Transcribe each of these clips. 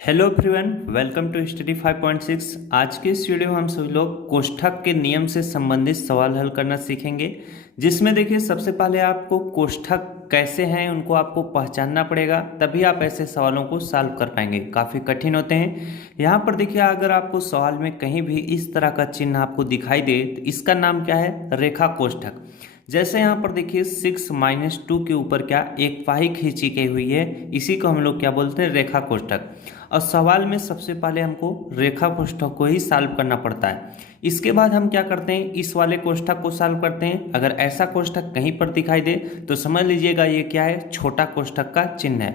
Hello everyone, welcome to study 5.6। आज के इस वीडियो में हम सभी लोग कोष्ठक के नियम से संबंधित सवाल हल करना सीखेंगे। जिसमें देखिए सबसे पहले आपको कोष्ठक कैसे हैं उनको आपको पहचानना पड़ेगा, तभी आप ऐसे सवालों को सॉल्व कर पाएंगे। काफ़ी कठिन होते हैं। यहाँ पर देखिए अगर आपको सवाल में कहीं भी इस तरह का चिन्ह आपको दिखाई दे तो इसका नाम क्या है? रेखा कोष्ठक। जैसे यहाँ पर देखिए 6-2 के ऊपर क्या एक पाई खींची गई हुई है, इसी को हम लोग क्या बोलते हैं? रेखा कोष्ठक। और सवाल में सबसे पहले हमको रेखा कोष्ठक को ही सॉल्व करना पड़ता है। इसके बाद हम क्या करते हैं? इस वाले कोष्ठक को सॉल्व करते हैं। अगर ऐसा कोष्ठक कहीं पर दिखाई दे तो समझ लीजिएगा ये क्या है? छोटा कोष्ठक का चिन्ह है।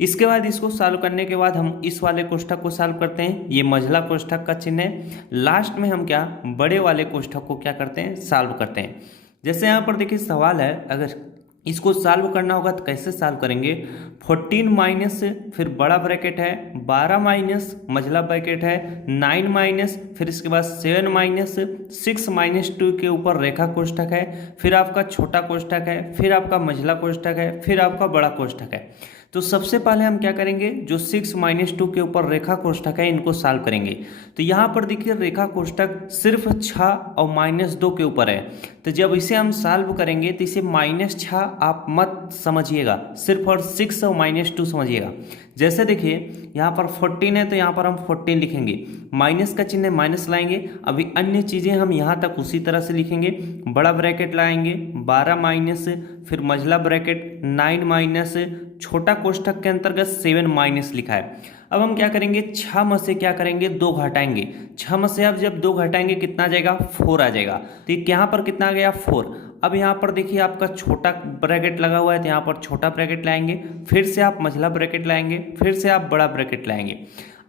इसके बाद इसको सॉल्व करने के बाद हम इस वाले कोष्ठक को सॉल्व करते हैं, ये मझला कोष्ठक का चिन्ह है। लास्ट में हम क्या बड़े वाले कोष्ठक को क्या करते हैं? सॉल्व करते हैं। जैसे यहाँ पर देखिए सवाल है, अगर इसको सॉल्व करना होगा तो कैसे सॉल्व करेंगे? 14 माइनस फिर बड़ा ब्रैकेट है, 12 माइनस मझला ब्रैकेट है, 9 माइनस फिर इसके बाद 7 माइनस 6-2 के ऊपर रेखा कोष्ठक है, फिर आपका छोटा कोष्ठक है, फिर आपका मझला कोष्ठक है, फिर आपका बड़ा कोष्ठक है। तो सबसे पहले हम क्या करेंगे? जो 6-2 के ऊपर रेखा कोष्ठक है इनको सॉल्व करेंगे। तो यहाँ पर देखिए रेखा कोष्ठक सिर्फ 6 और -2 के ऊपर है। तो जब इसे हम सॉल्व करेंगे तो इसे -6 आप मत समझिएगा, सिर्फ और 6 और -2 समझिएगा। जैसे देखिए यहाँ पर 14 है तो यहाँ पर हम 14 लिखेंगे, माइनस का चिन्ह माइनस लाएंगे। अभी अन्य चीज़ें हम यहाँ तक उसी तरह से लिखेंगे। बड़ा ब्रैकेट लाएंगे, 12 माइनस फिर मझला ब्रैकेट 9 माइनस छोटा कोष्ठक के अंतर्गत 7 माइनस लिखा है। अब हम क्या करेंगे? 6 में से क्या करेंगे? 2 घटाएंगे। 6 में से अब जब 2 घटाएंगे कितना आ जाएगा? 4 आ जाएगा। तो यहाँ पर कितना आ गया? 4। अब यहाँ पर देखिए आपका छोटा ब्रैकेट लगा हुआ है तो यहाँ पर छोटा ब्रैकेट लाएंगे, फिर से आप मझला ब्रैकेट लाएंगे, फिर से आप बड़ा ब्रैकेट लाएंगे।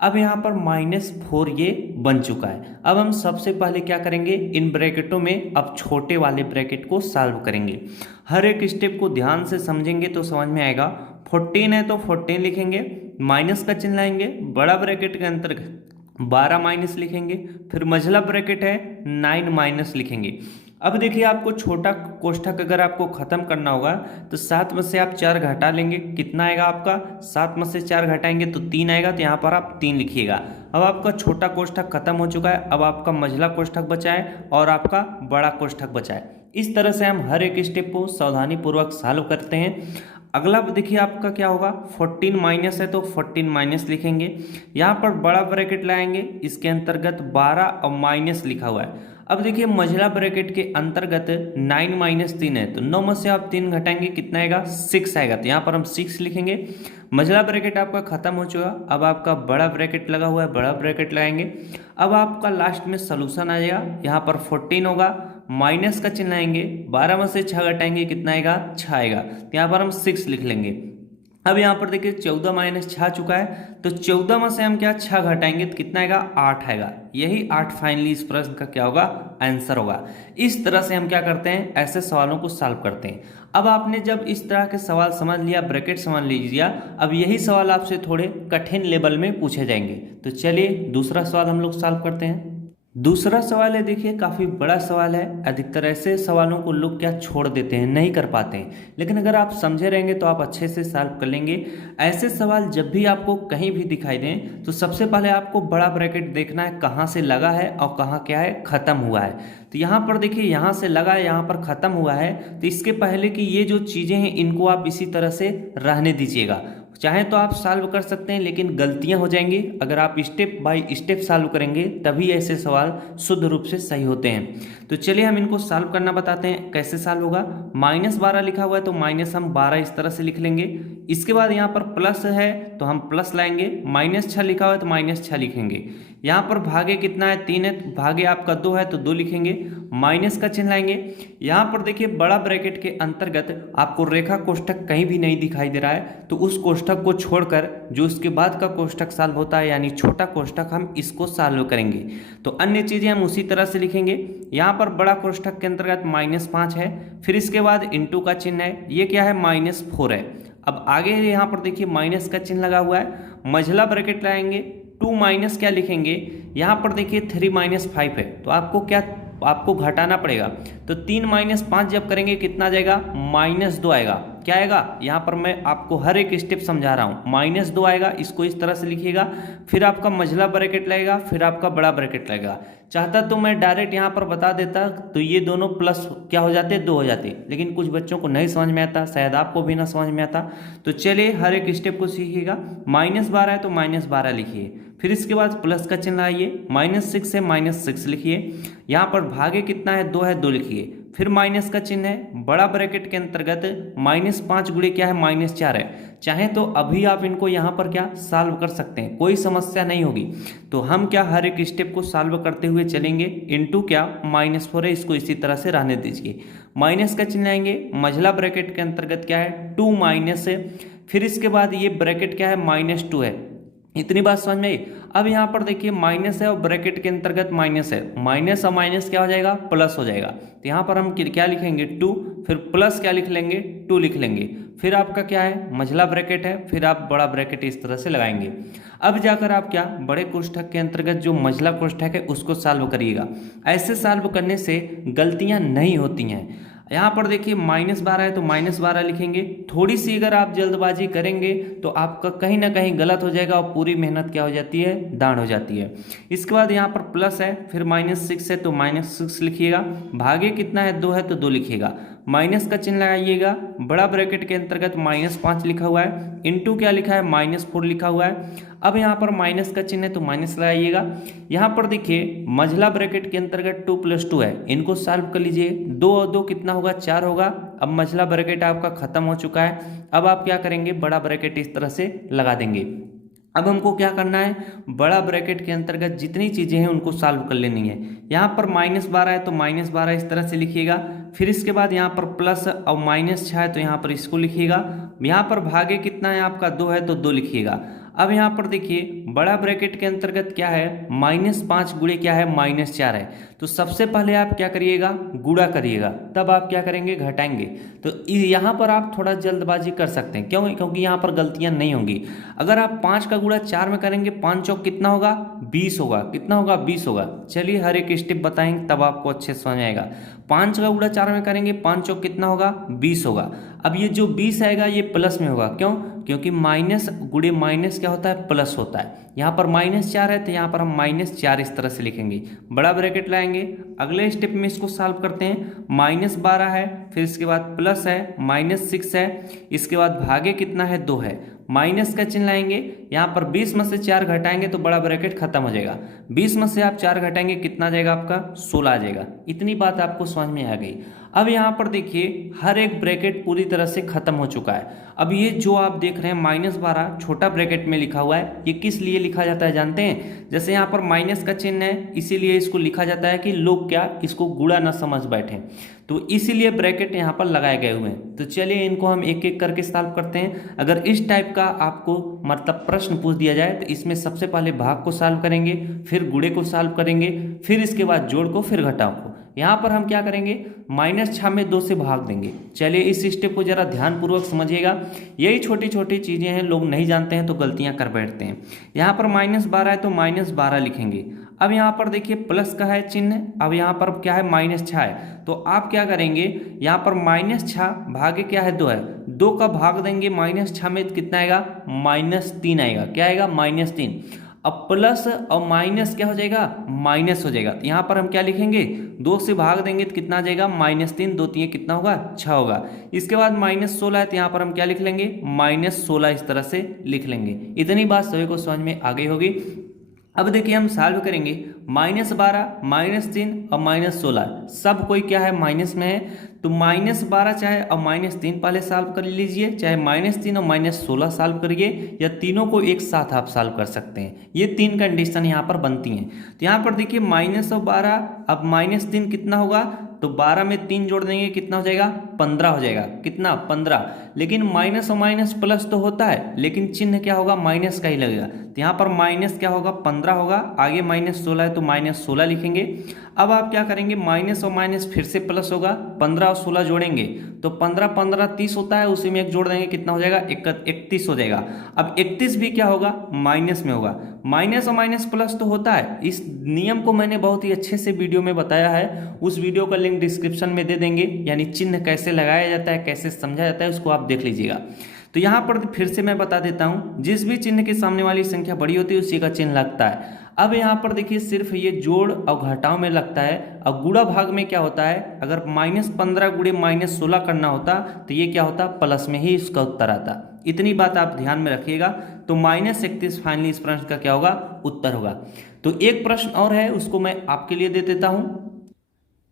अब यहाँ पर -4 ये बन चुका है। अब हम सबसे पहले क्या करेंगे? इन ब्रैकेटों में अब छोटे वाले ब्रैकेट को सॉल्व करेंगे। हर एक स्टेप को ध्यान से समझेंगे तो समझ में आएगा। 14 है तो 14 लिखेंगे, माइनस का चिन्ह लाएंगे, बड़ा ब्रैकेट के अंतर्गत 12 माइनस लिखेंगे, फिर मझला ब्रैकेट है 9 माइनस लिखेंगे। अब देखिए आपको छोटा कोष्ठक अगर आपको खत्म करना होगा तो 7 में से आप 4 घटा लेंगे, कितना आएगा आपका? 7 में से 4 घटाएंगे तो 3 आएगा, तो यहाँ पर आप 3 लिखिएगा। अब आपका छोटा कोष्ठक खत्म हो चुका है। अब आपका मझला कोष्ठक बचा है और आपका बड़ा कोष्ठक बचा है। इस तरह से हम हर एक स्टेप को सावधानी पूर्वक सॉल्व करते हैं। अगला देखिए आपका क्या होगा? 14 माइनस है तो 14 माइनस लिखेंगे। यहाँ पर बड़ा ब्रैकेट लाएंगे, इसके अंतर्गत 12 और माइनस लिखा हुआ है। अब देखिए मझला ब्रैकेट के अंतर्गत 9 - 3 है तो 9 में से आप 3 घटाएंगे, कितना आएगा? 6 आएगा। तो यहाँ पर हम 6 लिखेंगे। मझला ब्रैकेट आपका खत्म हो चुका। अब आपका बड़ा ब्रैकेट लगा हुआ है, बड़ा ब्रैकेट लगाएंगे। अब आपका लास्ट में सोल्यूशन आ जाएगा। यहाँ पर 14 होगा, माइनस का चिन्ह आएंगे, 12 में से 6 घटाएंगे, कितना आएगा? 6 आएगा। तो यहाँ पर हम 6 लिख लेंगे। अब यहाँ पर देखिए 14 - 6 आ चुका है तो 14 में से हम क्या 6 घटाएंगे तो कितना आएगा? 8 आएगा। यही 8 फाइनली इस प्रश्न का क्या होगा? आंसर होगा। इस तरह से हम क्या करते हैं? ऐसे सवालों को सॉल्व करते हैं। अब आपने जब इस तरह के सवाल समझ लिया, ब्रैकेट समझ लीजिए, अब यही सवाल आपसे थोड़े कठिन लेवल में पूछे जाएंगे। तो चलिए दूसरा सवाल हम लोग सॉल्व करते हैं। दूसरा सवाल है, देखिए काफ़ी बड़ा सवाल है। अधिकतर ऐसे सवालों को लोग क्या छोड़ देते हैं, नहीं कर पाते हैं, लेकिन अगर आप समझे रहेंगे तो आप अच्छे से सॉल्व कर लेंगे। ऐसे सवाल जब भी आपको कहीं भी दिखाई दें तो सबसे पहले आपको बड़ा ब्रैकेट देखना है, कहाँ से लगा है और कहाँ क्या है? ख़त्म हुआ है। तो यहाँ पर देखिए यहाँ से लगा है, यहाँ पर ख़त्म हुआ है। तो इसके पहले की ये जो चीज़ें हैं इनको आप इसी तरह से रहने दीजिएगा। चाहे तो आप सॉल्व कर सकते हैं लेकिन गलतियां हो जाएंगी। अगर आप स्टेप बाय स्टेप सॉल्व करेंगे तभी ऐसे सवाल शुद्ध रूप से सही होते हैं। तो चलिए हम इनको सॉल्व करना बताते हैं कैसे सॉल्व होगा। -12 लिखा हुआ है तो माइनस हम 12 इस तरह से लिख लेंगे। इसके बाद यहाँ पर प्लस है तो हम प्लस लाएंगे, -6 लिखा हुआ है तो -6 लिखेंगे। यहाँ पर भागे कितना है? 3 है, भागे आपका 2 है तो 2 लिखेंगे, माइनस का चिन्ह लाएंगे। यहाँ पर देखिए बड़ा ब्रैकेट के अंतर्गत आपको रेखा कोष्ठक कहीं भी नहीं दिखाई दे रहा है तो उस कोष्ठक को छोड़कर जो उसके बाद का कोष्ठक सॉल्व होता है यानी छोटा कोष्ठक, हम इसको सॉल्व करेंगे। तो अन्य चीज़ें हम उसी तरह से लिखेंगे। यहाँ पर बड़ा कोष्ठक के अंतर्गत -5 है, फिर इसके बाद इंटू का चिन्ह है, ये क्या है? -4 है। अब आगे यहाँ पर देखिए माइनस का चिन्ह लगा हुआ है, मझला ब्रैकेट लाएंगे, 2 माइनस क्या लिखेंगे? यहाँ पर देखिए 3 - 5 है तो आपको घटाना पड़ेगा। तो 3 - 5 जब करेंगे कितना आ जाएगा? -2 आएगा। क्या आएगा, यहाँ पर मैं आपको हर एक स्टेप समझा रहा हूँ। -2 आएगा, इसको इस तरह से लिखिएगा, फिर आपका मझला ब्रैकेट लगेगा, फिर आपका बड़ा ब्रैकेट लगेगा। चाहता तो मैं डायरेक्ट यहाँ पर बता देता तो ये दोनों प्लस क्या हो जाते, 2 हो जाते, लेकिन कुछ बच्चों को नहीं समझ में आता, शायद आपको भी ना समझ में आता। तो चलिए हर एक स्टेप को सीखिएगा। -12 है तो -12 लिखिए, फिर इसके बाद प्लस का चिन्ह आइए, -6 है -6 लिखिए, यहाँ पर भागे कितना है, 2 है, 2 लिखिए, फिर माइनस का चिन्ह है, बड़ा ब्रैकेट के अंतर्गत -5 गुणे क्या है, -4 है। चाहे तो अभी आप इनको यहाँ पर क्या सॉल्व कर सकते हैं, कोई समस्या नहीं होगी। तो हम क्या हर एक स्टेप को सॉल्व करते हुए चलेंगे। इनटू क्या -4 है, इसको इसी तरह से रहने दीजिए, माइनस का चिन्ह आएंगे, मझला ब्रैकेट के अंतर्गत क्या है, 2 माइनस है, फिर इसके बाद ये ब्रैकेट क्या है, -2 है। इतनी बात समझ में आई। अब यहाँ पर देखिए माइनस है और ब्रैकेट के अंतर्गत माइनस है, माइनस और माइनस क्या हो जाएगा, प्लस हो जाएगा। तो यहाँ पर हम क्या लिखेंगे, 2, फिर प्लस क्या लिख लेंगे, 2 लिख लेंगे, फिर आपका क्या है, मझला ब्रैकेट है, फिर आप बड़ा ब्रैकेट इस तरह से लगाएंगे। अब जाकर आप क्या बड़े कोष्ठक के अंतर्गत जो मझला कोष्ठक है उसको सॉल्व करिएगा। ऐसे सॉल्व करने से गलतियाँ नहीं होती हैं। यहाँ पर देखिए -12 है तो -12 लिखेंगे, थोड़ी सी अगर आप जल्दबाजी करेंगे तो आपका कहीं ना कहीं गलत हो जाएगा और पूरी मेहनत क्या हो जाती है, दांड हो जाती है। इसके बाद यहाँ पर प्लस है, फिर -6 है तो -6 लिखिएगा, भागे कितना है, 2 है तो 2 लिखिएगा, माइनस का चिन्ह लगाइएगा, बड़ा ब्रैकेट के अंतर्गत -5 लिखा हुआ है, इनटू क्या लिखा है, -4 लिखा हुआ है। अब यहाँ पर माइनस का चिन्ह है तो माइनस लगाइएगा। यहाँ पर देखिए मझला ब्रैकेट के अंतर्गत 2 + 2 है, इनको सॉल्व कर लीजिए, 2 और 2 कितना होगा, 4 होगा। अब मझला ब्रैकेट आपका खत्म हो चुका है। अब आप क्या करेंगे, बड़ा ब्रैकेट इस तरह से लगा देंगे। अब हमको क्या करना है, बड़ा ब्रैकेट के अंतर्गत जितनी चीज़ें हैं उनको सॉल्व कर लेनी है। यहाँ पर -12 है तो -12 इस तरह से लिखिएगा, फिर इसके बाद यहाँ पर प्लस और -6 है तो यहाँ पर इसको लिखिएगा, यहाँ पर भागे कितना है आपका, 2 है तो 2 लिखिएगा। अब यहाँ पर देखिए बड़ा ब्रैकेट के अंतर्गत क्या है, -5 गुणे क्या है, -4 है। तो सबसे पहले आप क्या करिएगा, गुणा करिएगा, तब आप क्या करेंगे, घटाएंगे। तो यहाँ पर आप थोड़ा जल्दबाजी कर सकते हैं, क्यों, क्योंकि यहाँ पर गलतियाँ नहीं होंगी। अगर आप 5 का गुणा 4 में करेंगे, 5 चौक कितना होगा, 20 होगा, कितना होगा, 20 होगा। चलिए हर एक स्टेप बताएंगे तब आपको अच्छे से समझ आएगा। 5 का गुणा 4 में करेंगे, 5 चौक कितना होगा, 20 होगा। अब ये जो 20 आएगा ये प्लस में होगा, क्यों, क्योंकि माइनस गुणे माइनस क्या होता है, प्लस होता है। यहाँ पर -4 है तो यहाँ पर हम -4 इस तरह से लिखेंगे, बड़ा ब्रैकेट लाएंगे। अगले स्टेप में इसको सॉल्व करते हैं, -12 है, फिर इसके बाद प्लस है, -6 है, इसके बाद भागे कितना है, 2 है, माइनस का चिन्ह लाएंगे। यहाँ पर 20 में से 4 घटाएंगे तो बड़ा ब्रैकेट खत्म हो जाएगा, 20 में से आप 4 घटाएंगे कितना आ जाएगा आपका, 16 आ जाएगा। इतनी बात आपको समझ में आ गई। अब यहाँ पर देखिए हर एक ब्रैकेट पूरी तरह से खत्म हो चुका है। अब ये जो आप देख रहे हैं -12 छोटा ब्रैकेट में लिखा हुआ है, ये किस लिए लिखा जाता है जानते हैं, जैसे यहाँ पर माइनस का चिन्ह है इसीलिए इसको लिखा जाता है कि लोग क्या इसको गुणा ना समझ बैठे, तो इसीलिए ब्रैकेट यहाँ पर लगाए गए हुए हैं। तो चलिए इनको हम एक एक करके सॉल्व करते हैं। अगर इस टाइप का आपको मतलब प्रश्न पूछ दिया जाए तो इसमें सबसे पहले भाग को सॉल्व करेंगे, फिर गुणे को सॉल्व करेंगे, फिर इसके बाद जोड़ को, फिर घटाव को। यहाँ पर हम क्या करेंगे, -6 में 2 से भाग देंगे। चलिए इस स्टेप को जरा ध्यानपूर्वक समझिएगा, यही छोटी छोटी चीज़ें हैं, लोग नहीं जानते हैं तो गलतियाँ कर बैठते हैं। यहाँ पर -12 है तो -12 लिखेंगे। अब यहाँ पर देखिए प्लस का है चिन्ह, अब यहाँ पर क्या है, -6 है, तो आप क्या करेंगे, यहाँ पर -6 भागे क्या है, 2 है, 2 का भाग देंगे -6 में कितना आएगा, -3 आएगा, क्या आएगा, -3। अब प्लस और माइनस क्या हो जाएगा, माइनस हो जाएगा। तो यहाँ पर हम क्या लिखेंगे, 2 से भाग देंगे तो कितना आ जाएगा, -3, 2 3 कितना होगा, 6 होगा। इसके बाद -16 है तो यहाँ पर हम क्या लिख लेंगे, -16 इस तरह से लिख लेंगे। इतनी बात सभी को समझ में आ गई होगी। अब देखिए हम सॉल्व करेंगे, -12, -3 और -16 सब कोई क्या है, माइनस में है, तो -12 चाहे और -3 पहले सॉल्व कर लीजिए, चाहे -3 और -16 सॉल्व करिए, या तीनों को एक साथ आप सॉल्व कर सकते हैं। ये 3 कंडीशन यहाँ पर बनती हैं। तो यहाँ पर देखिए -12, अब -3 कितना होगा, तो 12 में 3 जोड़ देंगे कितना हो जाएगा, 15 हो जाएगा, कितना, 15। लेकिन माइनस और माइनस प्लस तो होता है, लेकिन चिन्ह क्या होगा, माइनस का ही लगेगा। तो यहाँ पर माइनस क्या होगा, 15 होगा, आगे -16 है तो -16 लिखेंगे। अब आप क्या करेंगे, माइनस और माइनस फिर से प्लस होगा, 15 और 16 जोड़ेंगे तो 15 15 30 होता है, उसी में एक जोड़ देंगे, कितना हो जाएगा, 31 हो जाएगा। अब 31 भी क्या होगा, माइनस में होगा। माइनस और माइनस प्लस तो होता है, इस नियम को मैंने बहुत ही अच्छे से वीडियो में बताया है, उस वीडियो का लिंक डिस्क्रिप्शन में दे देंगे, यानी चिन्ह कैसे लगाया जाता है, कैसे समझा जाता है, उसको आप देख लीजिएगा। तो यहाँ पर फिर से मैं बता देता हूँ, जिस भी चिन्ह के सामने वाली संख्या बड़ी होती है उसी का चिन्ह लगता है। अब यहाँ पर देखिए सिर्फ ये जोड़ और घटाव में लगता है, और गुणा भाग में क्या होता है, अगर -15 गुणे -16 करना होता तो ये क्या होता, प्लस में ही इसका उत्तर आता। इतनी बात आप ध्यान में रखिएगा। तो -31 फाइनली इस प्रश्न का क्या होगा, उत्तर होगा। तो एक प्रश्न और है, उसको मैं आपके लिए दे देता हूँ।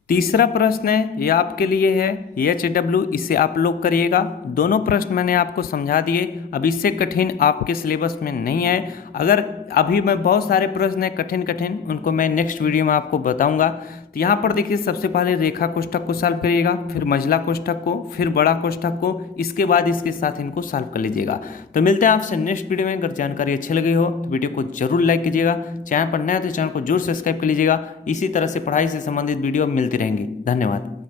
तीसरा प्रश्न है, ये आपके लिए है, HW, इसे आप लोग करिएगा। दोनों प्रश्न मैंने आपको समझा दिए, अब इससे कठिन आपके सिलेबस में नहीं है। अगर अभी मैं बहुत सारे प्रश्न हैं कठिन कठिन, उनको मैं नेक्स्ट वीडियो में आपको बताऊंगा। तो यहाँ पर देखिए सबसे पहले रेखा कोष्ठक को सॉल्व करिएगा, फिर मंझला कोष्ठक को, फिर बड़ा कोष्ठक को, इसके बाद इसके साथ इनको सॉल्व कर लीजिएगा। तो मिलते हैं आपसे नेक्स्ट वीडियो में। अगर जानकारी अच्छी लगी हो तो वीडियो को जरूर लाइक कीजिएगा, चैनल पर नया तो चैनल को जरूर सब्सक्राइब कर लीजिएगा। इसी तरह से पढ़ाई से संबंधित वीडियो मिलती रहेंगी। धन्यवाद।